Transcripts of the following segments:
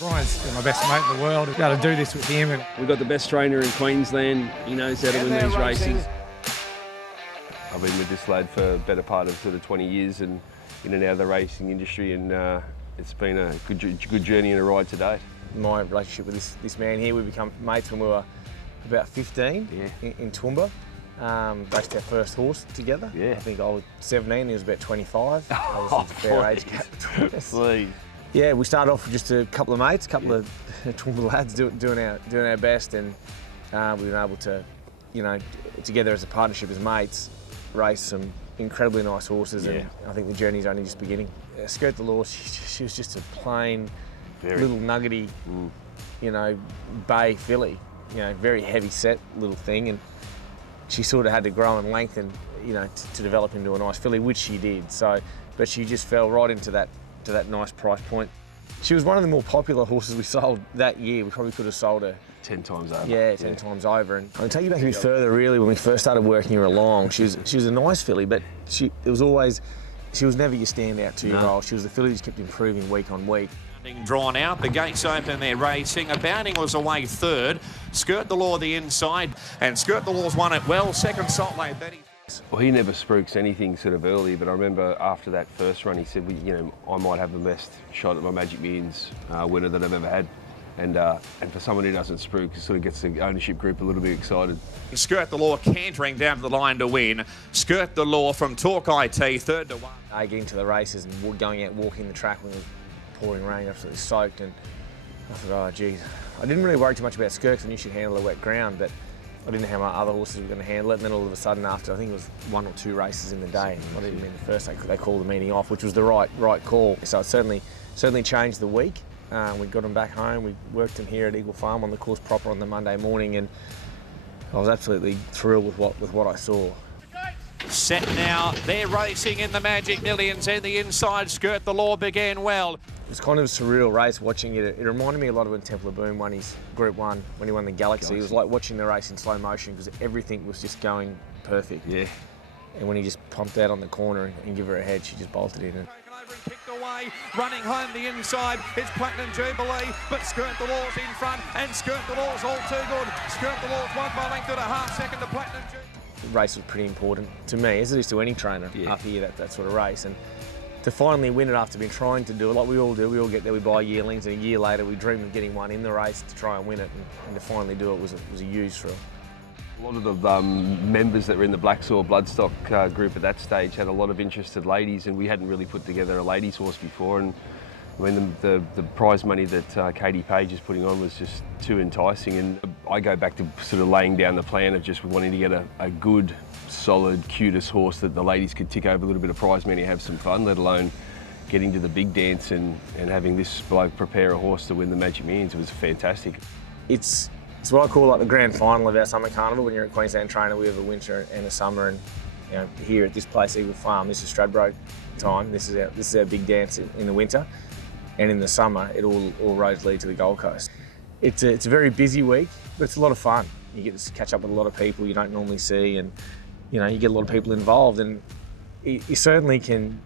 Brian's my best mate in the world. To be able to do this with him. And we've got the best trainer in Queensland. He knows how to win these races. I've been with this lad for a better part of sort of 20 years and in and out of the racing industry, and it's been a good journey and a ride today. My relationship with this man here, we become mates when we were about 15 in Toowoomba. Raced our first horse together. Yeah. I think I was 17, he was about 25. I was a fair age gap between us. Please. Yeah, we started off with just a couple of mates, a couple of Toowoomba lads doing our best, and we've been able to, together as a partnership as mates, race some incredibly nice horses, and I think the journey's only just beginning. Skirt the Law, she was just a plain, little nuggety, bay filly, very heavy set little thing, and she sort of had to grow in length and, to develop into a nice filly, which she did. So, but she just fell right into that nice price point. She was one of the more popular horses we sold that year. We probably could have sold her 10 times over. Yeah, 10 times over. And I'll take you back a bit further, really, when we first started working her along. She was a nice filly, but she was never your standout 2-year-old. She was the filly who just kept improving week on week. Drawn out, the gates open, they're racing. A Bounding was away third. Skirt the Law the inside, and Skirt the Law's won it well. Second, Salt Lake Betty. Well, he never spooks anything sort of early, but I remember after that first run, he said, I might have the best shot at my Magic Millions winner that I've ever had. And for someone who doesn't spruik, it sort of gets the ownership group a little bit excited. Skirt the Law cantering down to the line to win. Skirt the Law from Talk IT, 3rd to 1. Getting to the races and going out walking the track when it was pouring rain, absolutely soaked, and I thought, oh geez. I didn't really worry too much about Skirt because I knew she'd handle the wet ground, but I didn't know how my other horses were going to handle it. And then all of a sudden, after I think it was 1 or 2 races in the day, I didn't mean the first, they called the meeting off, which was the right call. So it certainly changed the week. We got them back home. We worked them here at Eagle Farm on the course proper on the Monday morning, and I was absolutely thrilled with what I saw. Set now, they're racing in the Magic Millions, and the inside Skirt the Law began well. It was kind of a surreal race watching it. It reminded me a lot of when Templar Boom won his Group 1, when he won the Galaxy. It was like watching the race in slow motion because everything was just going perfect. Yeah. And when he just pumped out on the corner and give her a head, she just bolted in. Kicked away, running home the inside, it's Platinum Jubilee, but Skirt the Law's in front, and Skirt the Law's all too good. Skirt the Law's won by length and a half second to Platinum Jubilee. The race was pretty important to me, as it is to any trainer after you hear that sort of race. And to finally win it after being trying to do it, like we all do, we all get there, we buy yearlings, and a year later we dream of getting one in the race to try and win it, and to finally do it was a huge thrill. A lot of the members that were in the Black Soil Bloodstock group at that stage had a lot of interested ladies, and we hadn't really put together a ladies horse before. And I mean, the prize money that Katie Page is putting on was just too enticing. And I go back to sort of laying down the plan of just wanting to get a good, solid, cutest horse that the ladies could tick over a little bit of prize money and have some fun, let alone getting to the big dance and having this bloke prepare a horse to win the Magic Millions. It was fantastic. It's what I call like the grand final of our summer carnival. When you're a Queensland trainer, we have a winter and a summer, and here at this place, Eagle Farm, this is Stradbroke time. This is our big dance in the winter, and in the summer, all roads lead to the Gold Coast. It's a very busy week, but it's a lot of fun. You get to catch up with a lot of people you don't normally see, and you get a lot of people involved, and you certainly can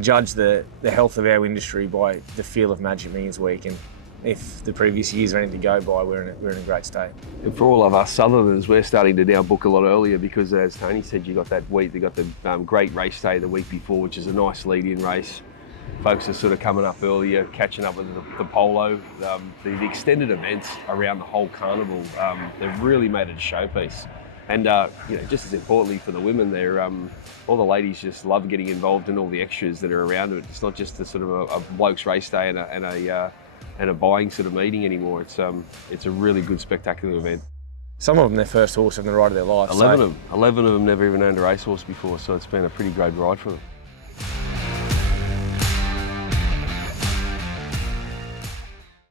judge the health of our industry by the feel of Magic Millions week. And if the previous years are anything to go by, we're in a great state. And for all of us Southerners, we're starting to now book a lot earlier because, as Tony said, you got that week, they got the great race day the week before, which is a nice lead-in race. Folks are sort of coming up earlier, catching up with the polo. The extended events around the whole carnival, they've really made it a showpiece. And just as importantly for the women, all the ladies just love getting involved in all the extras that are around it. It's not just a sort of a bloke's race day and a buying sort of meeting anymore. It's a really good, spectacular event. Some of them, their first horse having the ride of their life. 11 of them never even owned a racehorse before, so it's been a pretty great ride for them.